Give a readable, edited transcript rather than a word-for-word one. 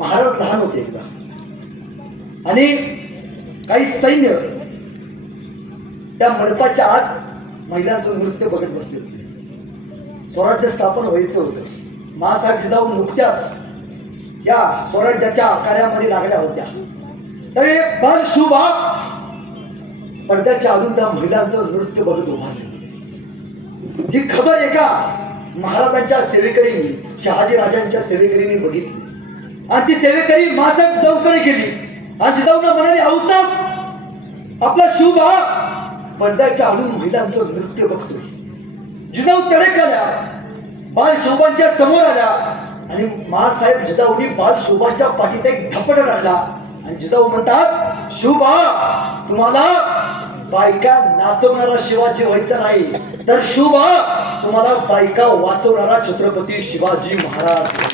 महाराज लहान होते एकदा आणि काही सैन्य त्या मंडपाच्या आत महिलांचं नृत्य बघत बसले होते. स्वराज्य स्थापन व्हायचं होतं. मासाहेब जिजाऊ नुकत्याच या स्वराज्याच्या कार्यामध्ये लागल्या होत्या. तरी बाल शुभा पडद्याच्या अजून त्या महिलांचं नृत्य बघत उभारले. ही खबर एका महाराजांच्या सेवेकरीने, शहाजी राजांच्या सेवेकरीने बघितली आणि ती सेवेकरी मासाहेब जिजाऊकडे गेली आणि जिजाऊंना म्हणाली, आऊसाहेब आपला शुभा पडद्याच्या अडून महिलांचं नृत्य बघतोय. जिजाऊ तडक आल्या, बाल शोभांच्या समोर आल्या आणि मासाहेब जिजाऊंनी बाल शोभांच्या पाठीत एक धपट टाकला आणि जिजाऊ म्हणतात, शुभा तुम्हाला बायका नाचवणारा शिवाजी व्हायचा नाही, तर शुभा तुम्हाला बायका वाचवणारा छत्रपती शिवाजी महाराज.